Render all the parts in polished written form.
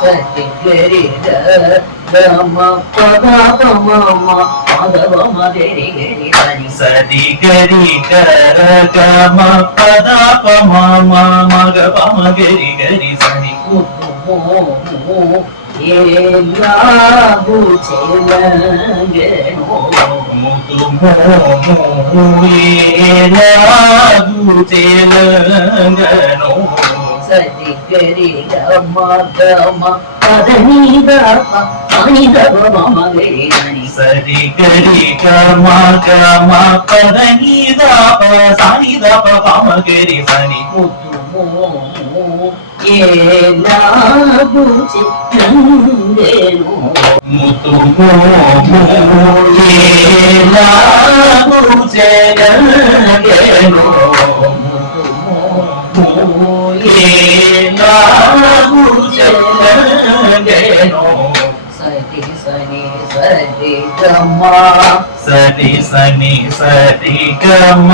సరి గరి గమ పద పమ మాధవ మగరి గరి సని సరి గరి గమ పద పమ మగ మగరి గరి సని ఏలాగు చెలంగెనో ముదు ఏలాగు చెలంగెనో సరి గరి గమ గమ పదని గమ అని గమ మగరి గని సరి గరి గమ గమ పదని గమ సని గమ మగరి సని ముదు ఏలాగు చెలంగెనో ముదు ఏలాగు చెలంగెనో సరి సని సరి గమ సరి సని సరి గమ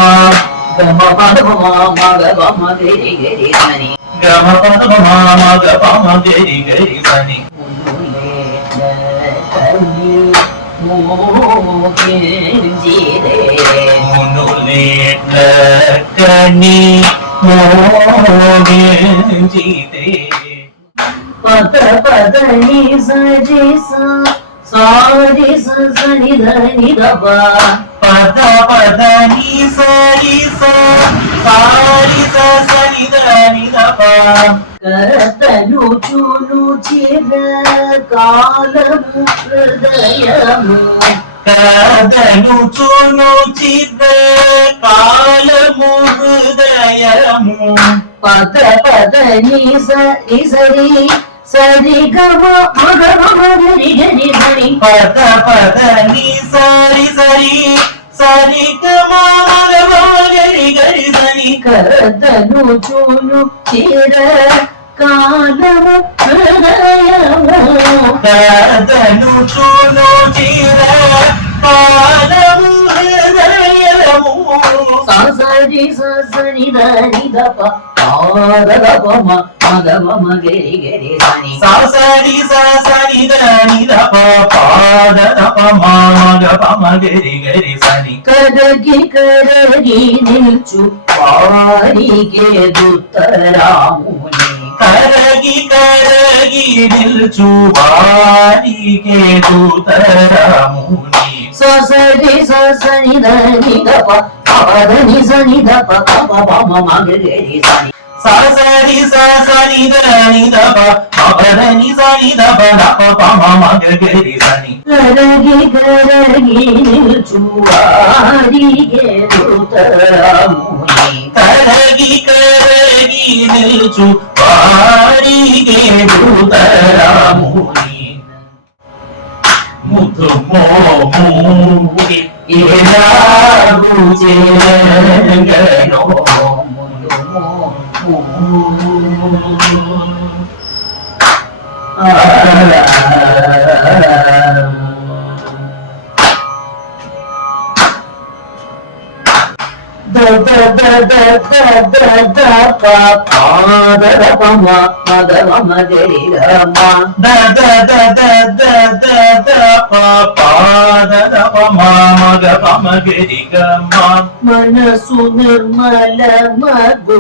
గమ పద మగ మగరి గరి సని గమ పద మగ మగరి గరి సని కని పద పదని సరి సారి సని ధని దబ పద పదని సరి సారి సని ధని దబ కరతను చును చిర కాలము హృదయము కదను చును చిర కాలము హృదయము పద పదని సరి సరి గమ మగ మగరి గరి సరి పద పదని సరి సరి గమ మగ మగరి గరి సని కదను చును చిర కాలము హృదయము కదను చును చిర కాలము హృదయము సరి సని ధని దప పాదపమ మగమ మగరి గరి సని సరి సని ధని దప పాదపమ మగమ మగరి గరి సని కరగి నిల్చు వారికి దుత్తరాముని కరగి నిల్చు వారికి దుత్తరాముని సరి సని ధని దప పదని సని దప పమ మగరి సని సరి సని ధని దప పదని సని దప పమ మగరి సని కరగి నిల్చు వారికి దుత్తరాముని కరగి నిల్చు వారికి దుత్తరాముని ముదు మోముకి ఏలాగు చెలంగెనో ముదు మనసు నిర్మల మగు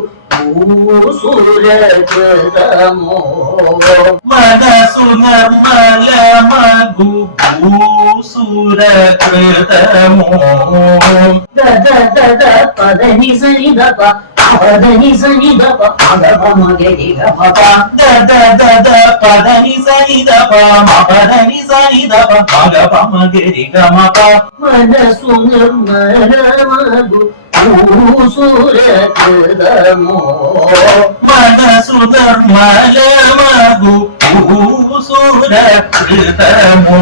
భూసురకృతమో మనసు నిర్మల మగు భూసురకృతమో పదని సని దప పదని సని దప మగరి గమ పదని సని దప పదని సని దప మగరి గమ మనసు నిర్మల మగు భూసురకృతమో మనసు నిర్మలమగు భూసురకృతమో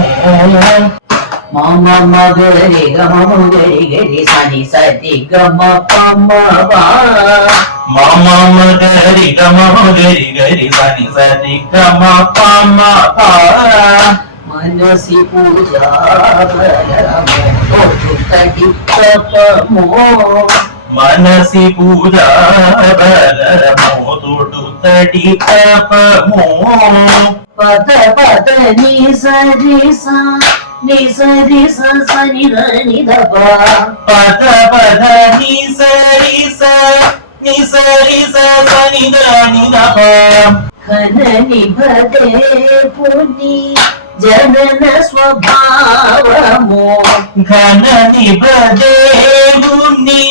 మమ మగరి గమ గరి గరి సని సతి గమ పమ మమ మగరి గమ గరి గరి సని సతి గమ పమ మనసి పూజా బలమో తపమో మనసి పూజా బలమో తొడుతటి తపమో పద పద ని సరి సా ని సరి స సని ని దప పద పద ని సరి స ని సరి స సని ని దప ఘన నిభదే పుని జనన స్వభావమో ఘన నిభదేవుని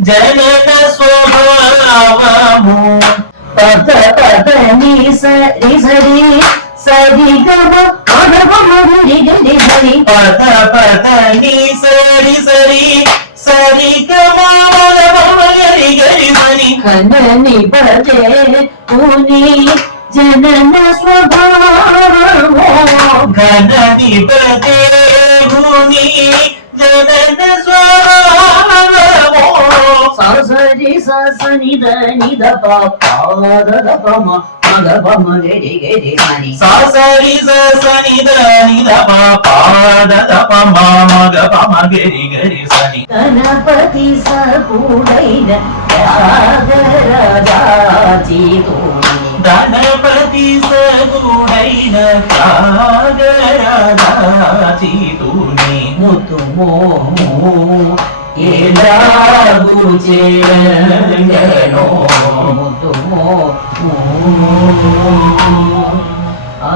జనన స్వభావము పద పద ని సరి సరి సరి గమ పద పమ గరి గరి సరి పద పద ని సరి సరి సరి గమ గరి గరి సరి ఘన నిభదే పుని జనన స్వభావమో ఘన నిభదేవుని జనన స్వభావము సరి సని ని దప పాద దపమ మగ పమ గరి గరి సని సరి సని ని దప పాద దప మగ పమ గరి గరి సని గణపతి సకుడైన త్యాగరాజాచితోని గణపతి సగుడైన త్యాగరాజాచితుని ముతుమో ఎలాగు చేయంగనో ముతుమో ఆ